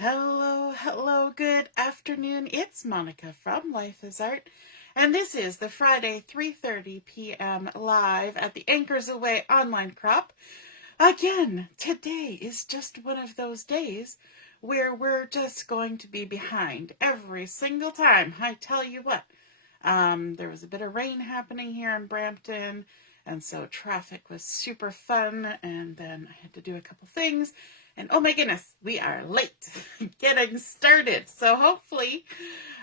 Hello, hello, good afternoon. It's Monica from Life is Art, and this is the Friday 3:30 p.m. live at the Anchors Away online crop. Again, today is just one of those days where we're just going to be behind every single time. I tell you what, there was a bit of rain happening here in Brampton, and so traffic was super fun, and then I had to do a couple things. And oh my goodness, we are late getting started. So hopefully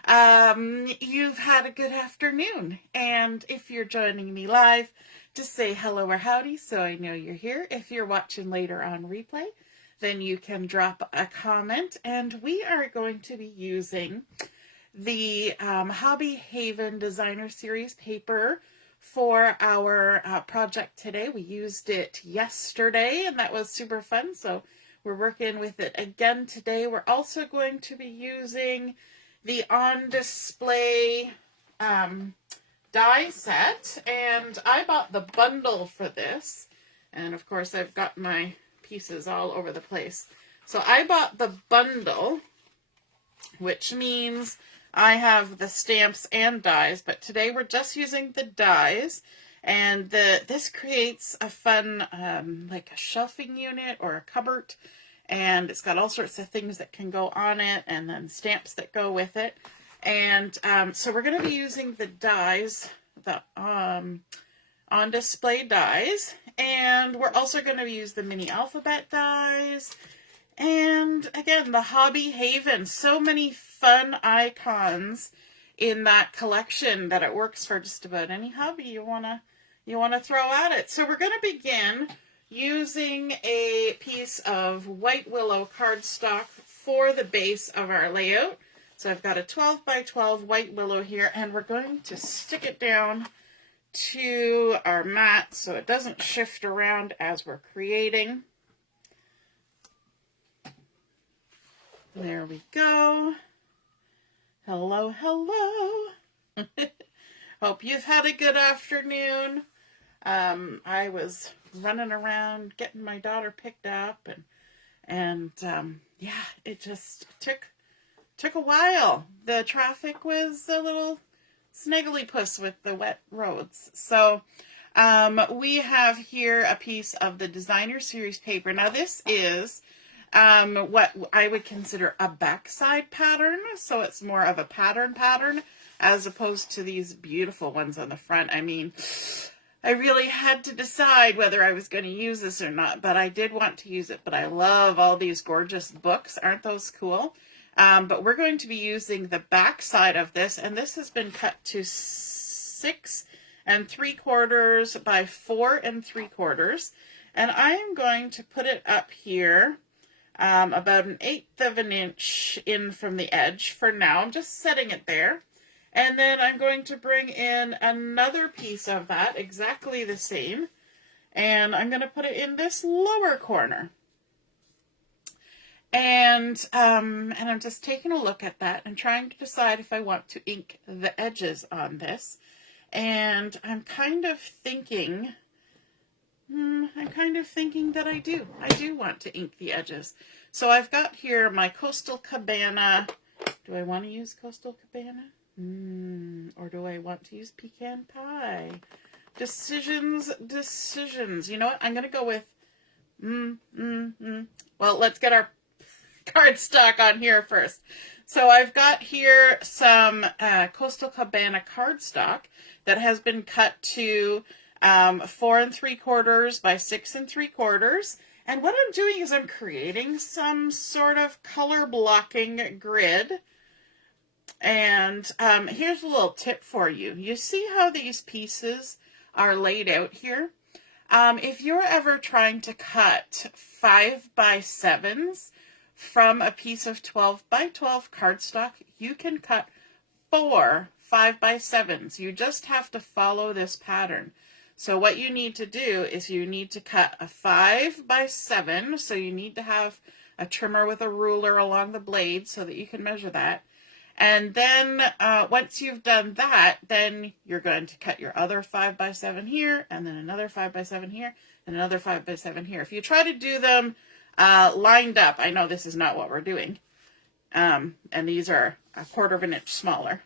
you've had a good afternoon. And if you're joining me live, just say hello or howdy so I know you're here. If you're watching later on replay, then you can drop a comment. And we are going to be using the Hobby Haven Designer Series paper for our project today. We used it yesterday and that was super fun. So we're working with it again today. We're also going to be using the on display die set, and I bought the bundle for this, and of course I've got my pieces all over the place. So I bought the bundle, which means I have the stamps and dies, but today we're just using the dies. And this creates a fun, like a shelving unit or a cupboard. And it's got all sorts of things that can go on it and then stamps that go with it. And so we're going to be using the dies, the on display dies. And we're also going to use the mini alphabet dies. And again, the Hobby Haven. So many fun icons in that collection that it works for just about any hobby you wanna throw at it. So we're going to begin using a piece of white willow cardstock for the base of our layout. So I've got a 12 by 12 white willow here, and we're going to stick it down to our mat so it doesn't shift around as we're creating. There we go. Hello, hello. Hope you've had a good afternoon. I was running around getting my daughter picked up, and yeah, it just took a while. The traffic was a little snaggly puss with the wet roads. So we have here a piece of the Designer Series paper. Now this is what I would consider a backside pattern, so it's more of a pattern as opposed to these beautiful ones on the front. I mean, I really had to decide whether I was going to use this or not, but I did want to use it. But I love all these gorgeous books. Aren't those cool? But we're going to be using the back side of this, and this has been cut to 6 3/4 by 4 3/4. And I am going to put it up here about 1/8 of an inch in from the edge for now. I'm just setting it there. And then I'm going to bring in another piece of that, exactly the same, and I'm going to put it in this lower corner. And I'm just taking a look at that and trying to decide if I want to ink the edges on this. And I'm kind of thinking that I do want to ink the edges. So I've got here my Coastal Cabana. Do I want to use Coastal Cabana? Or do I want to use Pecan Pie? Decisions. You know what? I'm going to go with Well, let's get our cardstock on here first. So I've got here some Coastal Cabana cardstock that has been cut to 4 3/4 by 6 3/4. And what I'm doing is I'm creating some sort of color blocking grid. And here's a little tip for you. You see how these pieces are laid out here? If you're ever trying to cut 5 by 7s from a piece of 12 by 12 cardstock, you can cut 4 5 by 7s. You just have to follow this pattern. So what you need to do is you need to cut a 5 by 7. So you need to have a trimmer with a ruler along the blade so that you can measure that. And then once you've done that, then you're going to cut your other 5 by 7 here, and then another 5 by 7 here, and another 5 by 7 here. If you try to do them lined up, I know this is not what we're doing, And these are 1/4 of an inch smaller.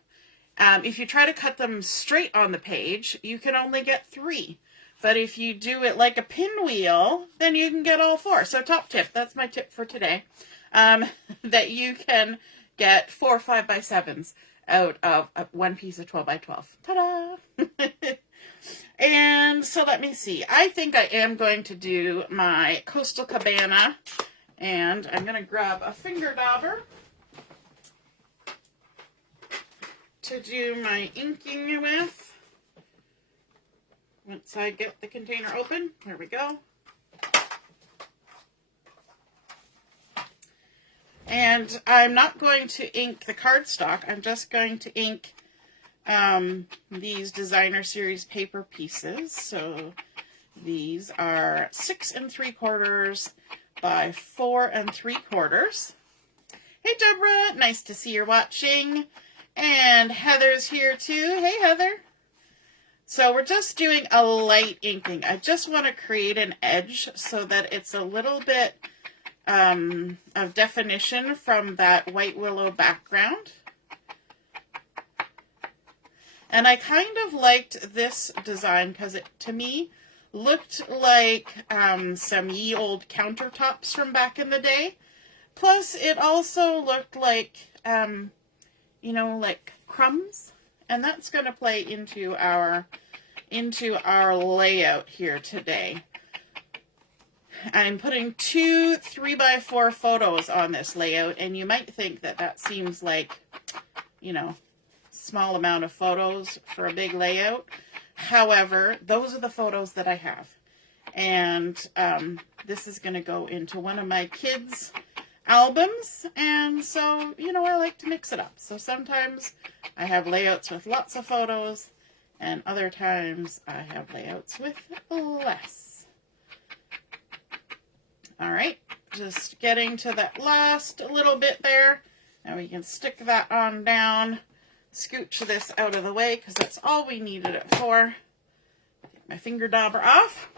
If you try to cut them straight on the page, you can only get 3. But if you do it like a pinwheel, then you can get all 4. So top tip, that's my tip for today, that you can get 4 5x7s out of one piece of 12x12. Ta-da! And so let me see. I think I am going to do my Coastal Cabana, and I'm going to grab a finger dauber to do my inking with. Once I get the container open, there we go. And I'm not going to ink the cardstock. I'm just going to ink these Designer Series paper pieces. So these are 6 3/4 by 4 3/4. Hey Deborah, nice to see you're watching. And Heather's here too. Hey Heather. So we're just doing a light inking. I just want to create an edge so that it's a little bit of definition from that white willow background. And I kind of liked this design because it, to me, looked like some ye old countertops from back in the day. Plus, it also looked like, you know, like Crumbs. And that's going to play into our layout here today. I'm putting 2 3x4 photos on this layout, and you might think that that seems like, you know, small amount of photos for a big layout. However, those are the photos that I have. And this is going to go into one of my kids' albums, and so, you know, I like to mix it up. So sometimes I have layouts with lots of photos, and other times I have layouts with less. All right, just getting to that last little bit there. Now we can stick that on down, scooch this out of the way because that's all we needed it for. Get my finger dauber off.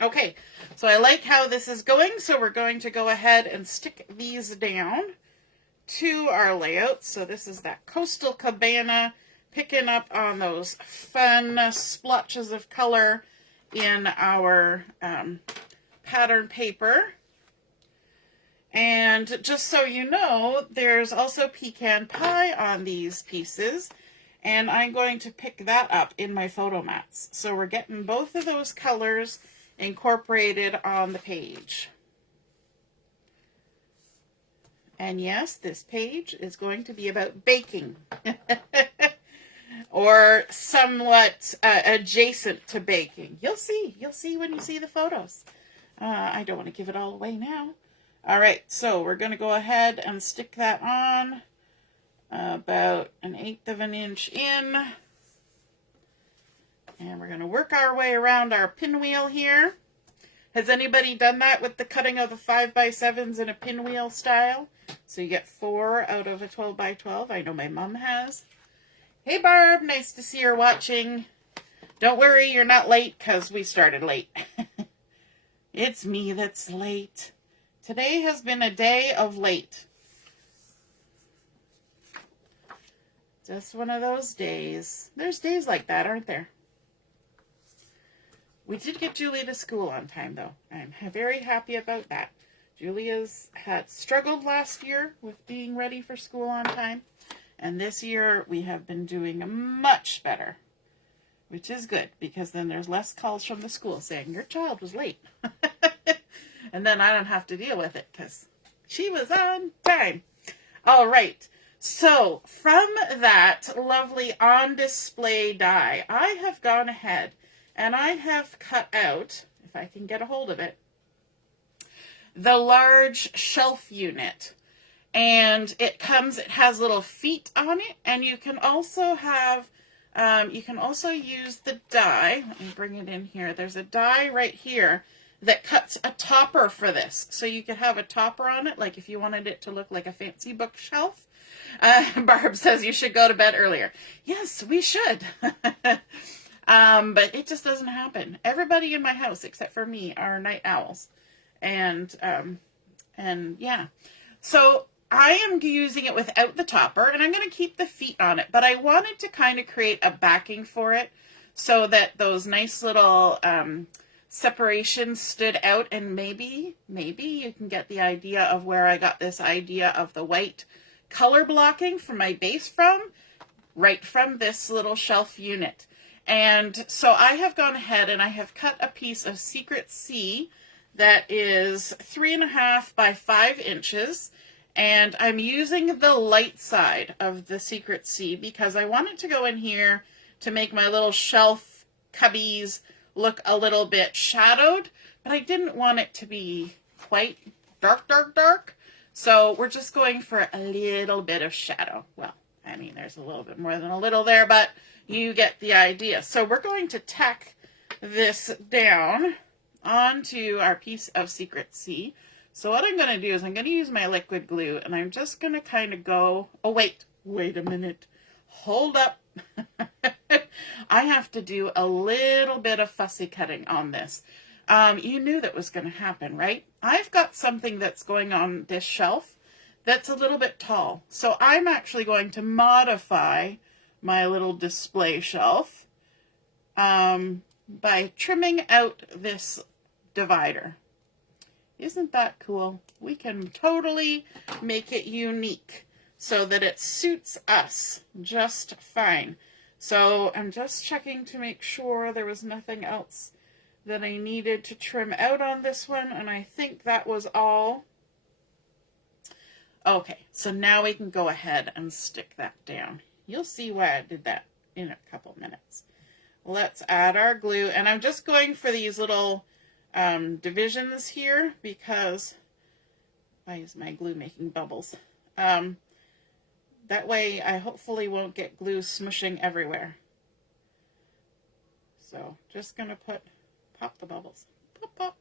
Okay, so I like how this is going, so we're going to go ahead and stick these down to our layout. So this is that Coastal Cabana, picking up on those fun splotches of color in our pattern paper. And just so you know, there's also Pecan Pie on these pieces, and I'm going to pick that up in my photo mats. So we're getting both of those colors incorporated on the page. And yes, this page is going to be about baking. Or somewhat adjacent to baking. You'll see when you see the photos. I don't want to give it all away now. All right, so we're going to go ahead and stick that on about 1/8 of an inch in. And we're going to work our way around our pinwheel here. Has anybody done that with the cutting of the 5x7s in a pinwheel style? So you get 4 out of a 12x12. I know my mom has. Hey Barb, nice to see you're watching. Don't worry, you're not late because we started late. It's me that's late. Today has been a day of late. Just one of those days. There's days like that, aren't there? We did get Julia to school on time, though. I'm very happy about that. Julia's had struggled last year with being ready for school on time. And this year, we have been doing much better. Which is good, because then there's less calls from the school saying, your child was late. And then I don't have to deal with it, because she was on time. All right. So, from that lovely on-display die, I have gone ahead and I have cut out, if I can get a hold of it, the large shelf unit. And it has little feet on it, and you can also have, use the die. Let me bring it in here. There's a die right here that cuts a topper for this. So you could have a topper on it, like if you wanted it to look like a fancy bookshelf. Barb says you should go to bed earlier. Yes, we should. But it just doesn't happen. Everybody in my house, except for me, are night owls. And yeah. So I am using it without the topper, and I'm going to keep the feet on it, but I wanted to kind of create a backing for it so that those nice little separations stood out, and maybe you can get the idea of where I got this idea of the white color blocking for my base from, right from this little shelf unit. And so I have gone ahead and I have cut a piece of Secret C that is 3.5 by 5 inches. And I'm using the light side of the Secret C because I wanted to go in here to make my little shelf cubbies look a little bit shadowed, but I didn't want it to be quite dark. So we're just going for a little bit of shadow. Well, I mean, there's a little bit more than a little there, but you get the idea. So we're going to tack this down onto our piece of Secret C. So what I'm going to do is I'm going to use my liquid glue, and I'm just going to kind of go, oh, wait a minute, hold up. I have to do a little bit of fussy cutting on this. You knew that was going to happen, right? I've got something that's going on this shelf that's a little bit tall. So I'm actually going to modify my little display shelf by trimming out this divider. Isn't that cool? We can totally make it unique so that it suits us just fine. So I'm just checking to make sure there was nothing else that I needed to trim out on this one, and I think that was all. Okay, so now we can go ahead and stick that down. You'll see why I did that in a couple minutes. Let's add our glue, and I'm just going for these little divisions here because why is my glue making bubbles? That way I hopefully won't get glue smushing everywhere. So just gonna pop the bubbles, pop.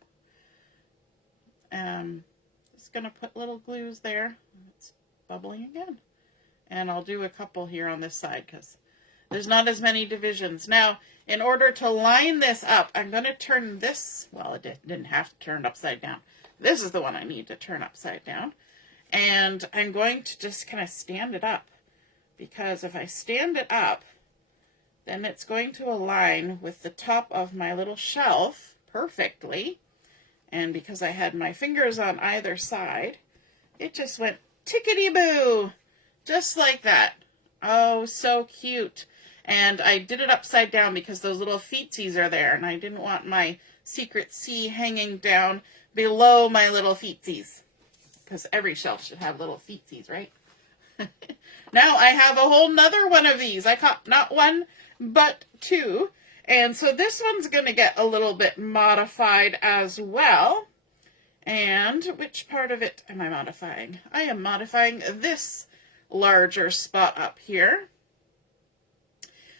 Just gonna put little glues there. It's bubbling again. And I'll do a couple here on this side because there's not as many divisions. Now, in order to line this up, I'm going to turn this, well, it didn't have to turn it upside down. This is the one I need to turn upside down. And I'm going to just kind of stand it up, because if I stand it up, then it's going to align with the top of my little shelf perfectly. And because I had my fingers on either side, it just went tickety-boo, just like that. Oh, so cute. And I did it upside down because those little feetsies are there, and I didn't want my Secret C hanging down below my little feetsies, because every shelf should have little feetsies, right? Now I have a whole nother one of these. I caught not one, but two. And so this one's going to get a little bit modified as well. And which part of it am I modifying? I am modifying this larger spot up here.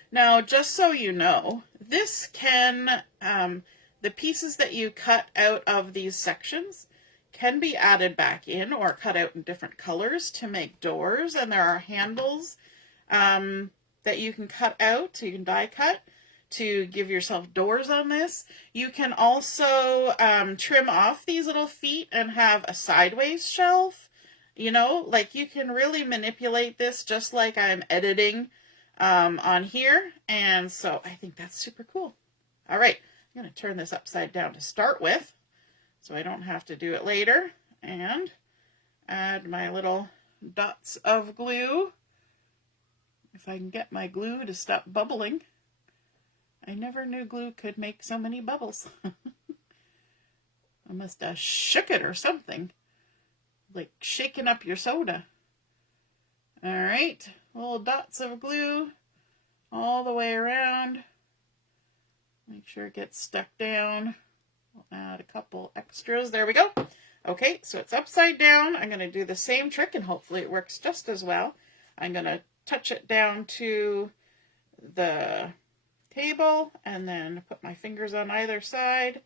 Now, just so you know, this can, the pieces that you cut out of these sections can be added back in or cut out in different colors to make doors. And there are handles that you can cut out, so you can die cut to give yourself doors on this. You can also trim off these little feet and have a sideways shelf. You know, like you can really manipulate this just like I'm editing on here. And so I think that's super cool. All right, I'm going to turn this upside down to start with so I don't have to do it later. And add my little dots of glue. If I can get my glue to stop bubbling. I never knew glue could make so many bubbles. I must have shook it or something. Like shaking up your soda. All right, little dots of glue all the way around. Make sure it gets stuck down. We'll add a couple extras. There we go. Okay, so it's upside down. I'm going to do the same trick, and hopefully it works just as well. I'm going to touch it down to the table and then put my fingers on either side,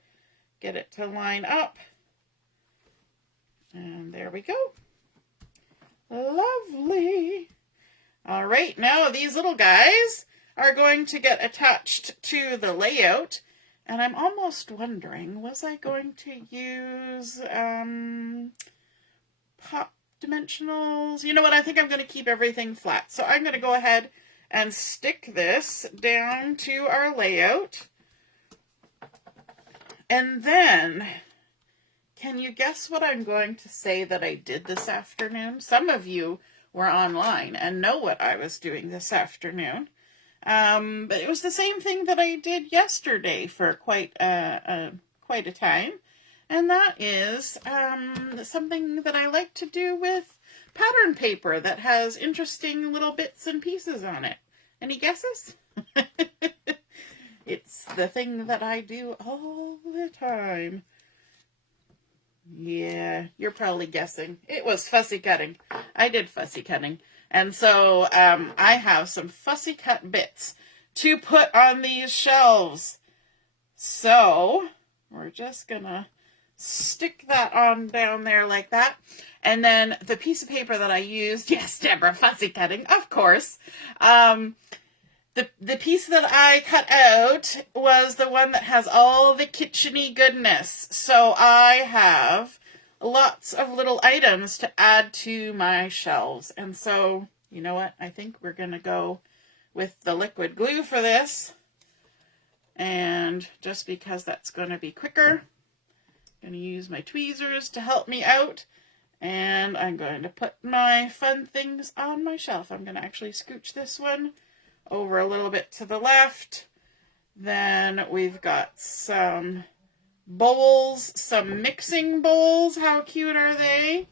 get it to line up. And there we go. Lovely. All right, now these little guys are going to get attached to the layout. And I'm almost wondering, was I going to use pop dimensionals. You know what? I think I'm going to keep everything flat. So I'm going to go ahead and stick this down to our layout. And then, can you guess what I'm going to say that I did this afternoon? Some of you were online and know what I was doing this afternoon. But it was the same thing that I did yesterday for quite a time. And that is something that I like to do with pattern paper that has interesting little bits and pieces on it. Any guesses? It's the thing that I do all the time. Yeah, you're probably guessing. It was fussy cutting. I did fussy cutting. And so I have some fussy cut bits to put on these shelves. So we're just going to stick that on down there like that. And then the piece of paper that I used, yes, Deborah, fussy cutting, of course. The piece that I cut out was the one that has all the kitchen-y goodness. So I have lots of little items to add to my shelves. And so, you know what? I think we're going to go with the liquid glue for this. And just because that's going to be quicker, I'm going to use my tweezers to help me out. And I'm going to put my fun things on my shelf. I'm going to actually scooch this one over a little bit to the left. Then we've got some bowls, some mixing bowls. How cute are they?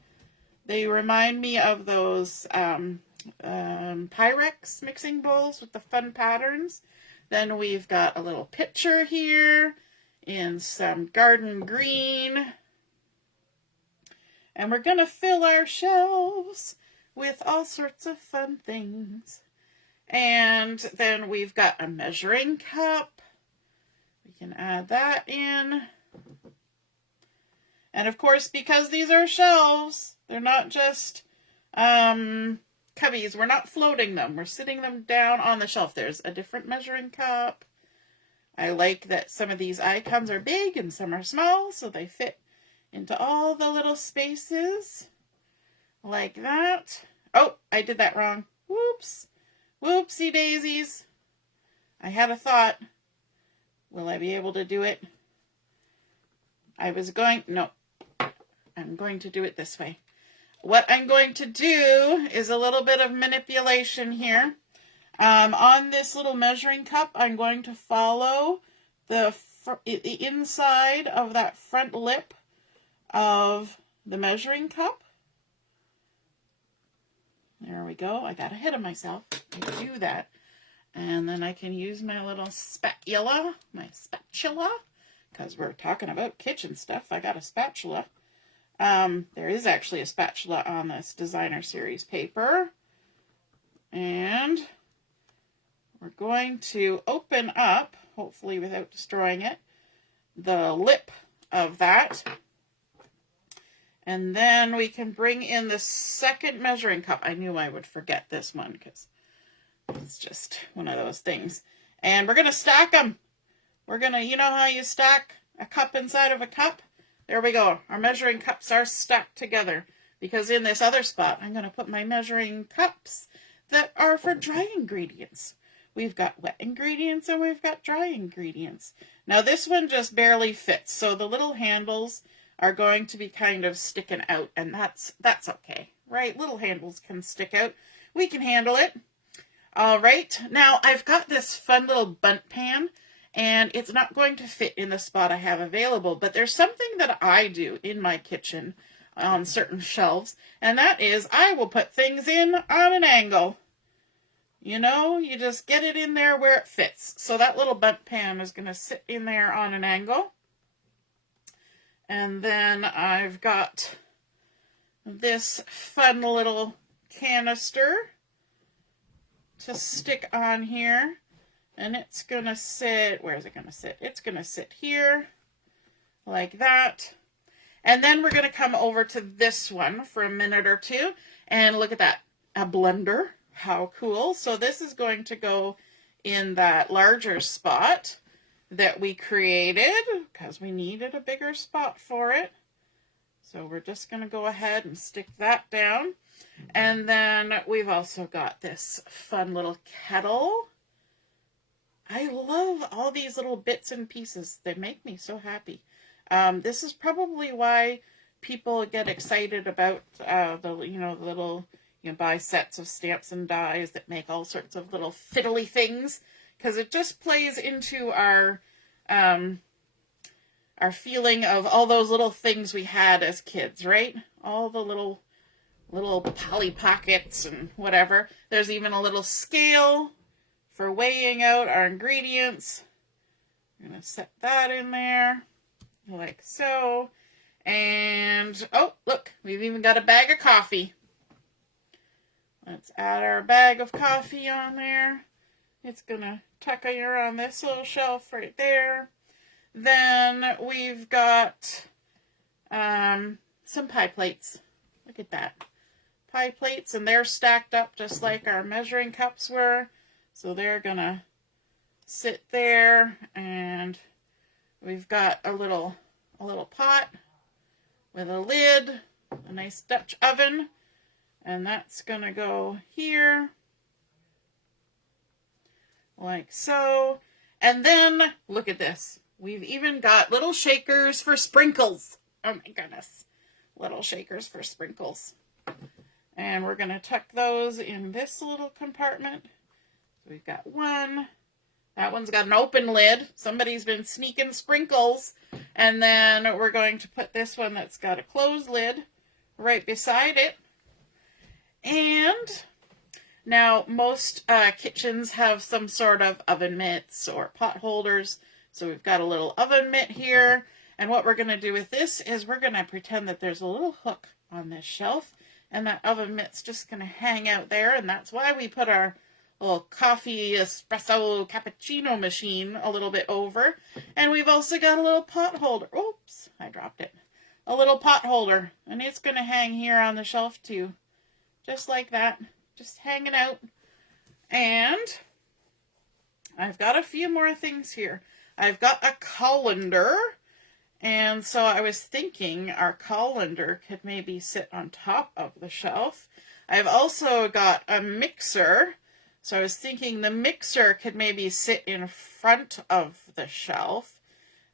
They remind me of those Pyrex mixing bowls with the fun patterns. Then we've got a little pitcher here in some garden green. And we're going to fill our shelves with all sorts of fun things. And then we've got a measuring cup. We can add that in. And of course, because these are shelves, they're not just cubbies. We're not floating them. We're sitting them down on the shelf. There's a different measuring cup. I like that some of these icons are big and some are small, so they fit into all the little spaces like that. Oh, I did that wrong. Whoops. Whoopsie daisies. I had a thought. Will I be able to do it? No. I'm going to do it this way. What I'm going to do is a little bit of manipulation here. On this little measuring cup, I'm going to follow the inside of that front lip of the measuring cup. There we go. I got ahead of myself. I do that. And then I can use my little spatula, because we're talking about kitchen stuff. I got a spatula. There is actually a spatula on this designer series paper. And we're going to open up, hopefully without destroying it, the lip of that. And then we can bring in the second measuring cup. I knew I would forget this one because it's just one of those things. And we're going to stack them. We're going to, you know how you stack a cup inside of a cup? There we go. Our measuring cups are stacked together. Because in this other spot, I'm going to put my measuring cups that are for dry ingredients. We've got wet ingredients and we've got dry ingredients. Now this one just barely fits. So the little handles are going to be kind of sticking out, and that's okay, right? Little handles can stick out. We can handle it. All right, now I've got this fun little bundt pan, and it's not going to fit in the spot I have available, but there's something that I do in my kitchen on certain shelves, and that is I will put things in on an angle. You know, you just get it in there where it fits. So that little bundt pan is going to sit in there on an angle. And then I've got this fun little canister to stick on here. And it's going to sit, where is it going to sit? It's going to sit here like that. And then we're going to come over to this one for a minute or two. And look at that, a blender. How cool. So this is going to go in that larger spot that we created because we needed a bigger spot for it. So we're just going to go ahead and stick that down. And then we've also got this fun little kettle. I love all these little bits and pieces. They make me so happy. This is probably why people get excited about the little, buy sets of stamps and dies that make all sorts of little fiddly things, because it just plays into our feeling of all those little things we had as kids, right? All the little Polly Pockets and whatever. There's even a little scale for weighing out our ingredients. I'm going to set that in there like so. And, oh, look, we've even got a bag of coffee. Let's add our bag of coffee on there. It's going to tuck around this little shelf right there. Then we've got some pie plates. Look at that. Pie plates, and they're stacked up just like our measuring cups were. So they're going to sit there, and we've got a little pot with a lid, a nice Dutch oven, and that's going to go here like so. And then look at this. We've even got little shakers for sprinkles. Oh my goodness. Little shakers for sprinkles. And we're going to tuck those in this little compartment. So we've got one. That one's got an open lid. Somebody's been sneaking sprinkles. And then we're going to put this one that's got a closed lid right beside it. And now most kitchens have some sort of oven mitts or pot holders. So we've got a little oven mitt here. And what we're going to do with this is we're going to pretend that there's a little hook on this shelf. And that oven mitt's just going to hang out there. And that's why we put our little coffee, espresso, cappuccino machine a little bit over. And we've also got a little pot holder. Oops, I dropped it. A little pot holder. And it's going to hang here on the shelf too. Just like that. Just hanging out. And I've got a few more things here. I've got a colander. And so I was thinking our colander could maybe sit on top of the shelf. I've also got a mixer. So I was thinking the mixer could maybe sit in front of the shelf.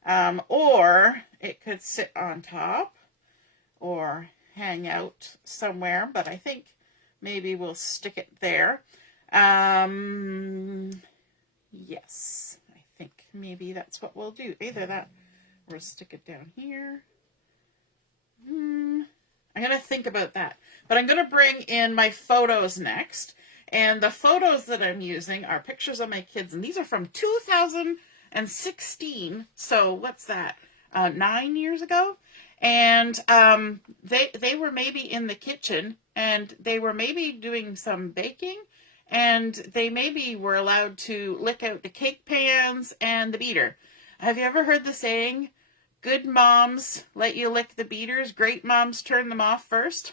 Or it could sit on top or hang out somewhere. But I think maybe we'll stick it there. Yes, I think maybe that's what we'll do. Either that, or stick it down here. I'm going to think about that. But I'm going to bring in my photos next. And the photos that I'm using are pictures of my kids. And these are from 2016. So what's that? 9 years ago? And they were maybe in the kitchen. And they were maybe doing some baking. And they maybe were allowed to lick out the cake pans and the beater. Have you ever heard the saying, good moms let you lick the beaters, great moms turn them off first?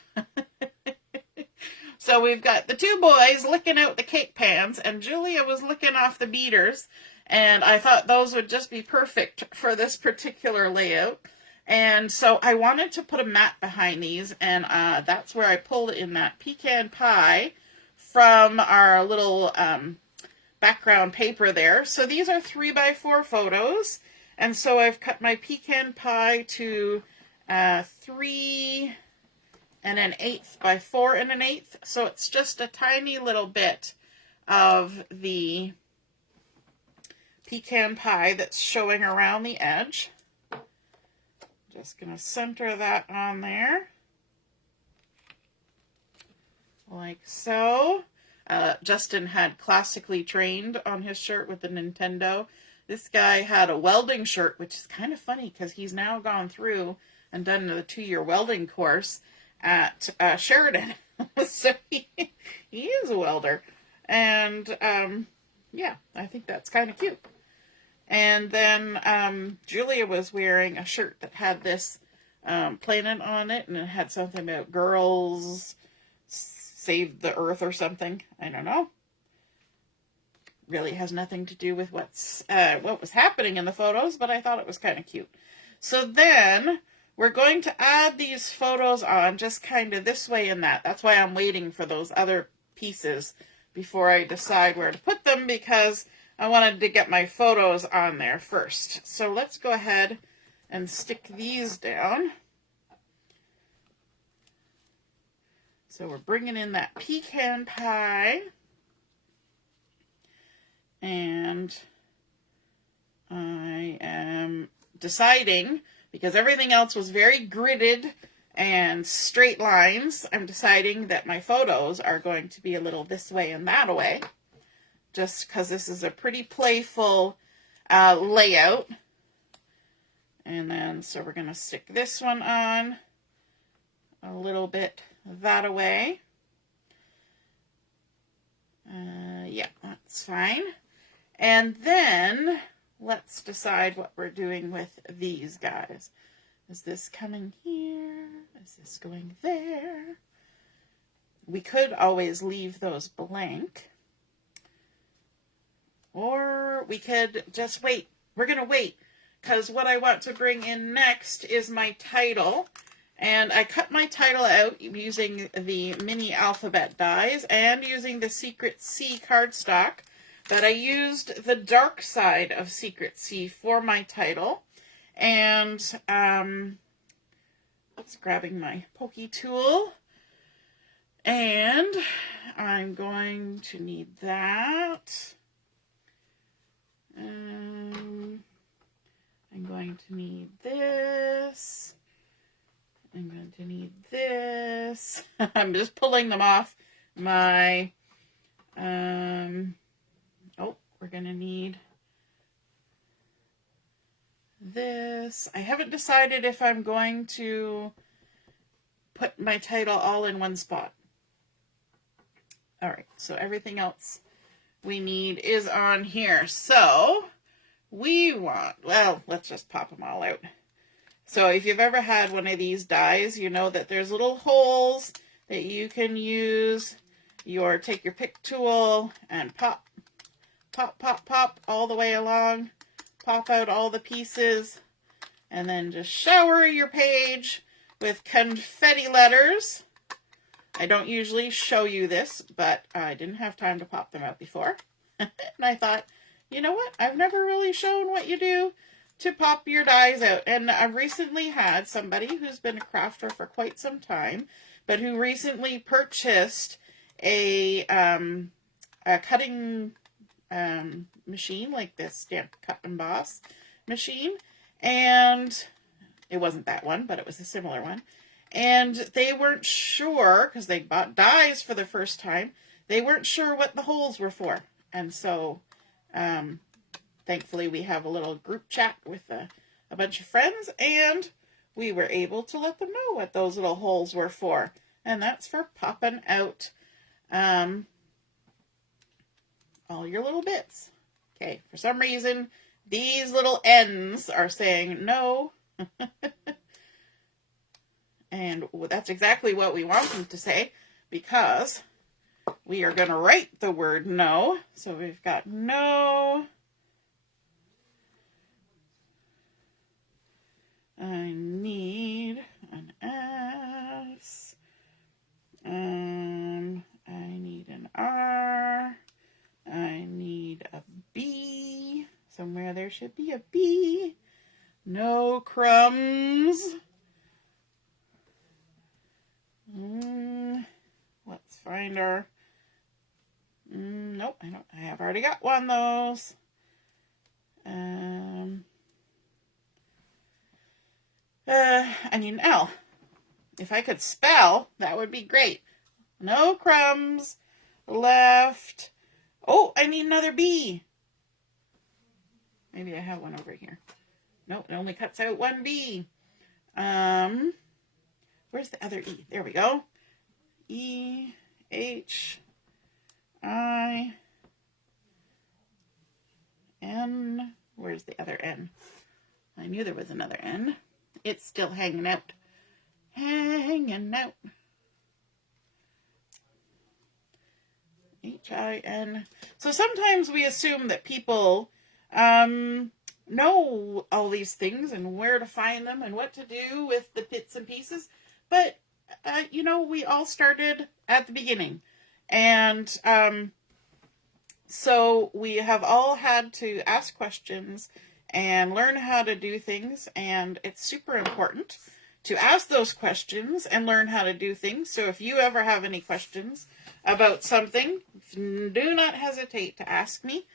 So we've got the two boys licking out the cake pans, and Julia was licking off the beaters, and I thought those would just be perfect for this particular layout. And so I wanted to put a mat behind these, and that's where I pulled in that Pecan Pie from our little background paper there. So these are 3x4 photos. And so I've cut my Pecan Pie to 3 1/8 by 4 1/8. So it's just a tiny little bit of the pecan pie that's showing around the edge. Just going to center that on there. Like so. Justin had classically trained on his shirt with the Nintendo. This guy had a welding shirt, which is kind of funny because he's now gone through and done the 2-year welding course at Sheridan. So he is a welder. And yeah, I think that's kind of cute. And then Julia was wearing a shirt that had this planet on it, and it had something about girls save the earth or something. I don't know. Really has nothing to do with what was happening in the photos, but I thought it was kind of cute. So then we're going to add these photos on just kind of this way and that. That's why I'm waiting for those other pieces before I decide where to put them, because I wanted to get my photos on there first. So let's go ahead and stick these down. So we're bringing in that pecan pie. And I am deciding, because everything else was very gridded and straight lines, I'm deciding that my photos are going to be a little this way and that way, just because this is a pretty playful layout. And then, so we're going to stick this one on a little bit that away. Yeah, that's fine. And then let's decide what we're doing with these guys. Is this coming here? Is this going there? We could always leave those blank. Or we could just wait. We're going to wait, because what I want to bring in next is my title. And I cut my title out using the mini alphabet dies and using the Secret C cardstock. But I used the dark side of Secret C for my title. And just grabbing my pokey tool. And I'm going to need that. I'm going to need this. I'm going to need this. I'm just pulling them off my, oh, we're going to need this. I haven't decided if I'm going to put my title all in one spot. All right, so everything else we need is on here. So we want, well, let's just pop them all out. So if you've ever had one of these dies, you know that there's little holes that you can use take your pick tool and pop, pop, pop, pop all the way along, pop out all the pieces, and then just shower your page with confetti letters. I don't usually show you this, but I didn't have time to pop them out before. And I thought, you know what? I've never really shown what you do to pop your dies out. And I've recently had somebody who's been a crafter for quite some time, but who recently purchased a cutting machine, like this Stamp Cut Emboss machine. And it wasn't that one, but it was a similar one. And they weren't sure, because they bought dies for the first time, they weren't sure what the holes were for. And so, thankfully, we have a little group chat with a bunch of friends, and we were able to let them know what those little holes were for. And that's for popping out all your little bits. Okay, for some reason, these little ends are saying no. And that's exactly what we want them to say, because we are going to write the word no. So we've got no. I need an S. I need an R. I need a B. Somewhere there should be a B. No crumbs. Let's find our, nope, I have already got one of those. I need an L. If I could spell, that would be great. No crumbs left. Oh, I need another B. Maybe I have one over here. Nope, it only cuts out one B. Where's the other E? There we go. E, H, I, N. Where's the other N? I knew there was another N. It's still hanging out. Hanging out. H-I-N. So sometimes we assume that people know all these things and where to find them and what to do with the bits and pieces. But, you know, we all started at the beginning. And so we have all had to ask questions and learn how to do things. And it's super important to ask those questions and learn how to do things. So if you ever have any questions about something, do not hesitate to ask me.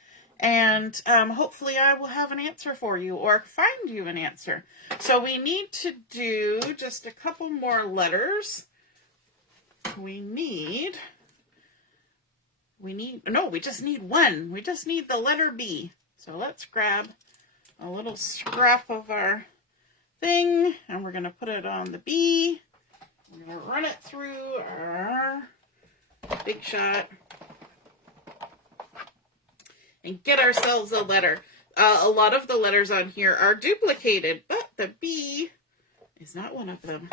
And hopefully I will have an answer for you or find you an answer. So we need to do just a couple more letters. We just need one. We just need the letter B. So let's grab a little scrap of our thing and we're going to put it on the B. We're going to run it through our Big Shot and get ourselves a letter. A lot of the letters on here are duplicated, but the B is not one of them.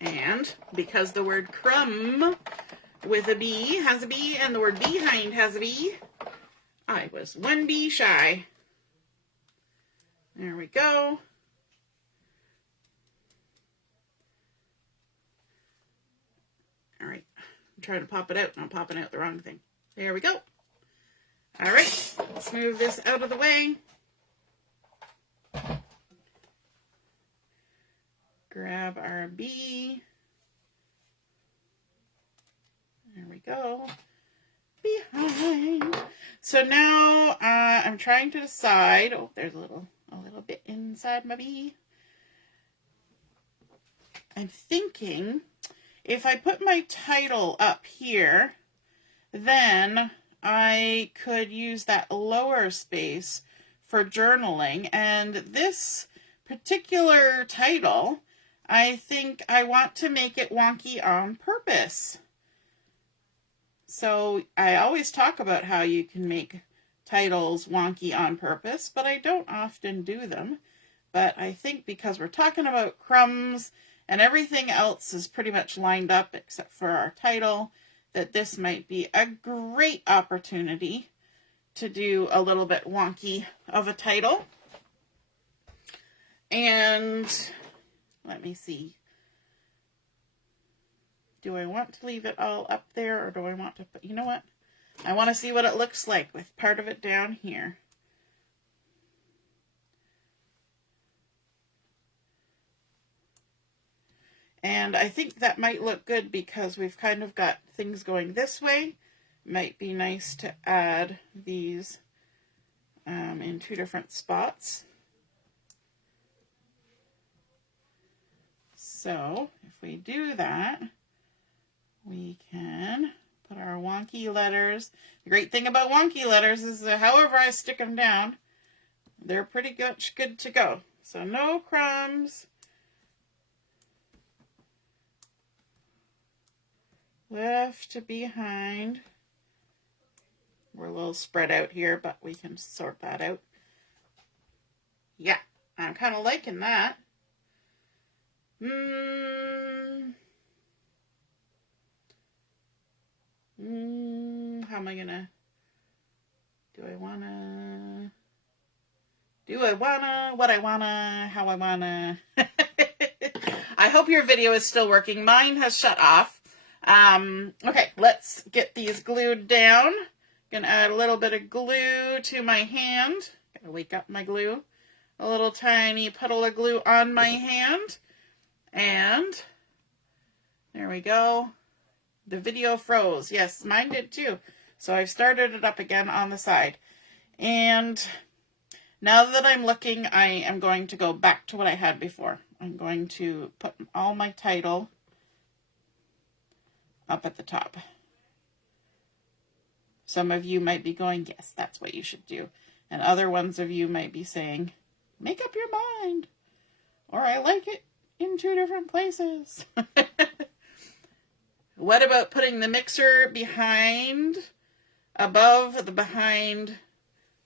And because the word crumb with a B has a B and the word behind has a B, I was one B shy. There we go. All right, I'm trying to pop it out and I'm popping out the wrong thing. There we go. All right, let's move this out of the way. Grab our B. There we go. Behind. So now I'm trying to decide. Oh, there's a little bit inside my B. I'm thinking if I put my title up here, then I could use that lower space for journaling. And this particular title, I think I want to make it wonky on purpose. So I always talk about how you can make titles wonky on purpose, but I don't often do them. But I think because we're talking about crumbs and everything else is pretty much lined up except for our title, that this might be a great opportunity to do a little bit wonky of a title. And let me see. Do I want to leave it all up there or do I want to put, you know what? I want to see what it looks like with part of it down here. And I think that might look good because we've kind of got things going this way. Might be nice to add these in two different spots. So if we do that, we can put our wonky letters. The great thing about wonky letters is that however I stick them down, they're pretty good to go. So no crumbs. Left to behind. We're a little spread out here, but we can sort that out. Yeah, I'm kind of liking that. How am I gonna? Do I wanna? What I wanna? How I wanna? I hope your video is still working. Mine has shut off. Okay, let's get these glued down. Gonna add a little bit of glue to my hand. Gotta wake up my glue. A little tiny puddle of glue on my hand. And there we go. The video froze. Yes, mine did too. So I've started it up again on the side. And now that I'm looking, I am going to go back to what I had before. I'm going to put all my title up at the top. Some of you might be going, yes, that's what you should do. And other ones of you might be saying, make up your mind. Or I like it in two different places. What about putting the mixer behind, above the behind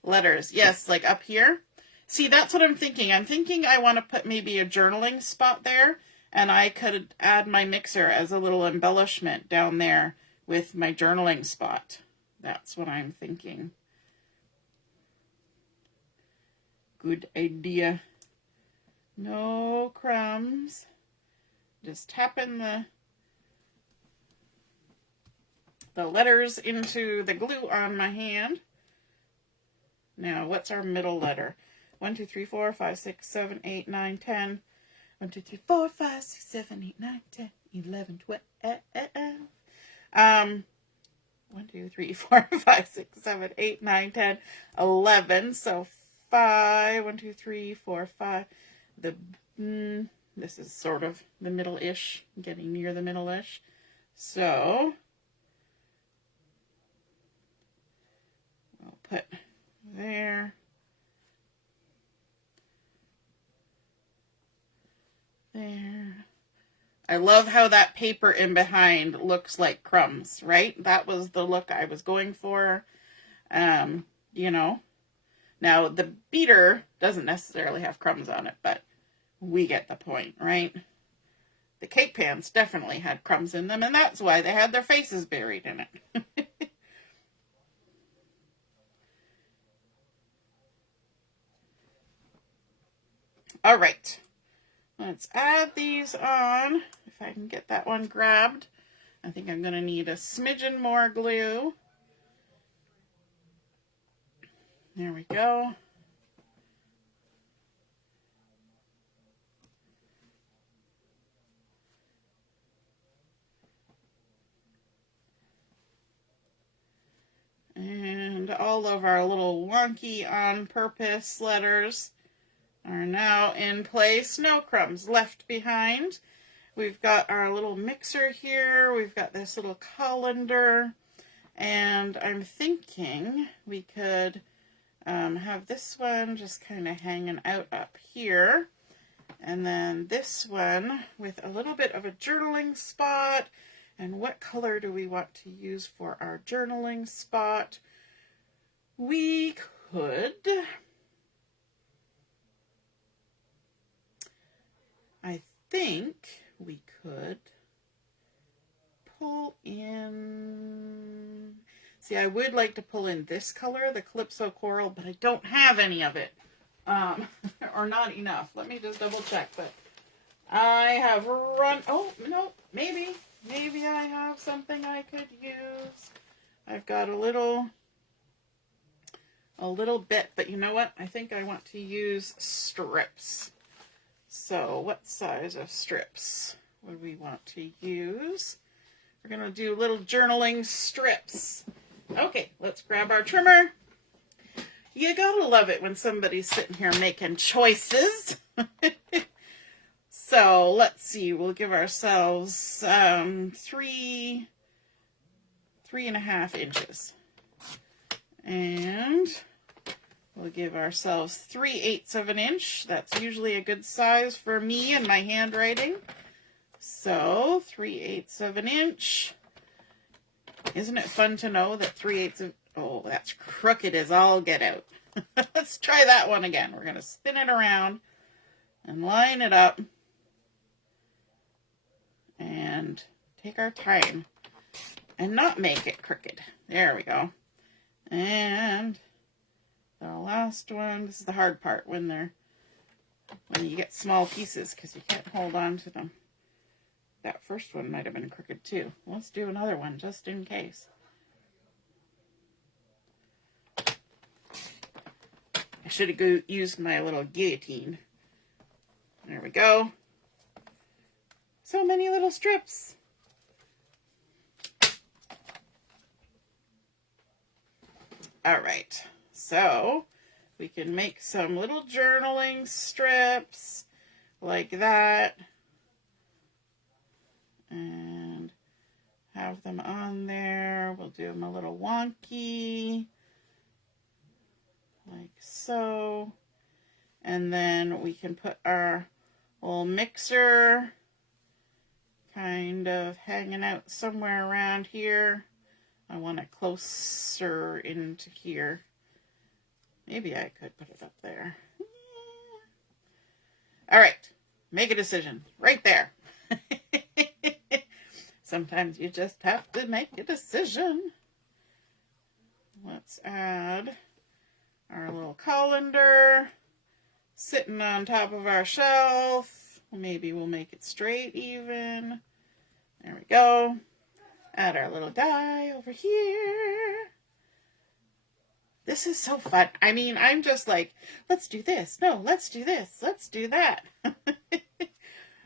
letters? Yes, like up here. See, that's what I'm thinking. I'm thinking I want to put maybe a journaling spot there, and I could add my mixer as a little embellishment down there with my journaling spot. That's what I'm thinking. Good idea. No crumbs. Just tapping the letters into the glue on my hand. Now, what's our middle letter? 1, 2, 3, 4, 5, 6, 7, 8, 9, 10. 1, 2, 3, 4, 5, 6, 7, 8, 9, 10, 11, 12. 1, 2, 3, 4, 5, 6, 7, 8, 9, 10, 11. So 5, 1, 2, 3, 4, 5. This is sort of the middle-ish, getting near the middle-ish. So I'll put there. There. I love how that paper in behind looks like crumbs, right? That was the look I was going for. You know. Now, the beater doesn't necessarily have crumbs on it, but we get the point, right? The cake pans definitely had crumbs in them, and that's why they had their faces buried in it. All right. Let's add these on. If I can get that one grabbed. I think I'm going to need a smidgen more glue. There we go. And all of our little wonky on purpose letters are now in place. No crumbs left behind. We've got our little mixer here. We've got this little colander. And I'm thinking we could have this one just kind of hanging out up here. And then this one with a little bit of a journaling spot. And what color do we want to use for our journaling spot? We could... I think we could pull in... See, I would like to pull in this color, the Calypso Coral, but I don't have any of it. Or not enough. Let me just double check. But I have run... Oh, no, maybe. Maybe I have something I could use. I've got a little bit, but you know what? I think I want to use strips. So what size of strips would we want to use? We're going to do little journaling strips. Okay, let's grab our trimmer. You gotta love it when somebody's sitting here making choices. So let's see, we'll give ourselves 3.5 inches. And we'll give ourselves 3/8 of an inch. That's usually a good size for me and my handwriting. So 3/8 of an inch. Isn't it fun to know that 3/8 of... Oh, that's crooked as all get out. Let's try that one again. We're going to spin it around and line it up. And take our time and not make it crooked. There we go. And the last one, this is the hard part when you get small pieces because you can't hold on to them. That first one might have been crooked too. Let's do another one just in case. I should have used my little guillotine. There we go. So many little strips. All right, so we can make some little journaling strips like that and have them on there. We'll do them a little wonky like so. And then we can put our little mixer kind of hanging out somewhere around here. I want it closer into here. Maybe I could put it up there. All right, make a decision right there. Sometimes you just have to make a decision. Let's add our little colander. sitting on top of our shelf. Maybe we'll make it straight even. There we go. Add our little die over here. This is so fun. I mean, I'm just like, let's do this. No, let's do this. Let's do that.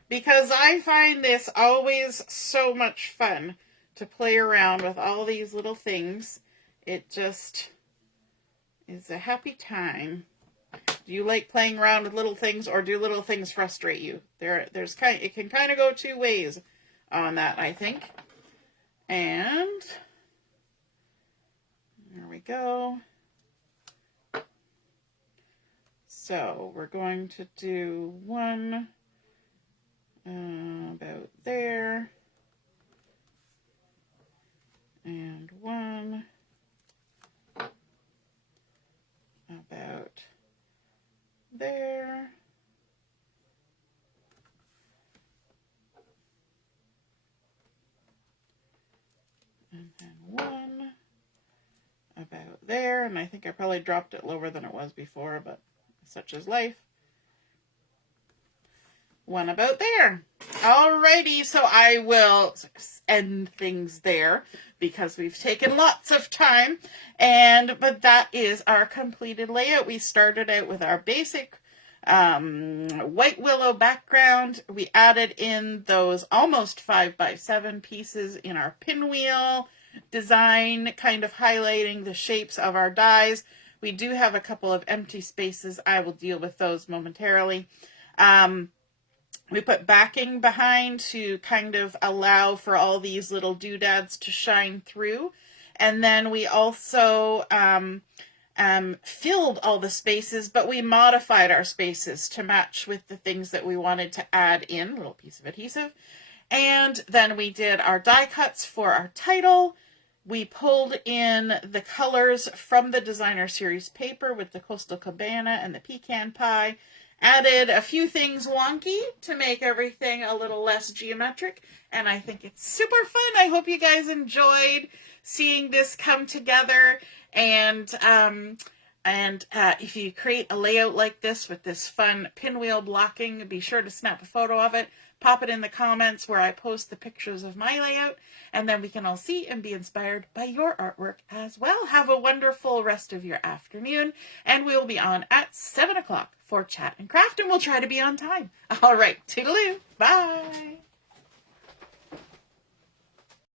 Because I find this always so much fun to play around with all these little things. It just is a happy time. Do you like playing around with little things, or do little things frustrate you? It can kind of go two ways on that, I think. And there we go. So we're going to do one about there, and one about there, and then one about there, and I think I probably dropped it lower than it was before, but such is life. One about there. Alrighty, so I will end things there because we've taken lots of time, but that is our completed layout. We started out with our basic white willow background. We added in those almost 5x7 pieces in our pinwheel design, kind of highlighting the shapes of our dies. We do have a couple of empty spaces. I will deal with those momentarily. We put backing behind to kind of allow for all these little doodads to shine through. And then we also filled all the spaces, but we modified our spaces to match with the things that we wanted to add in, a little piece of adhesive. And then we did our die cuts for our title. We pulled in the colors from the designer series paper with the Coastal Cabana and the Pecan Pie. Added a few things wonky to make everything a little less geometric, and I think it's super fun. I hope you guys enjoyed seeing this come together, and if you create a layout like this with this fun pinwheel blocking, be sure to snap a photo of it, pop it in the comments where I post the pictures of my layout, and then we can all see and be inspired by your artwork as well. Have a wonderful rest of your afternoon, and we will be on at 7 o'clock for Chat and Craft, and we'll try to be on time. All right, toodaloo, bye.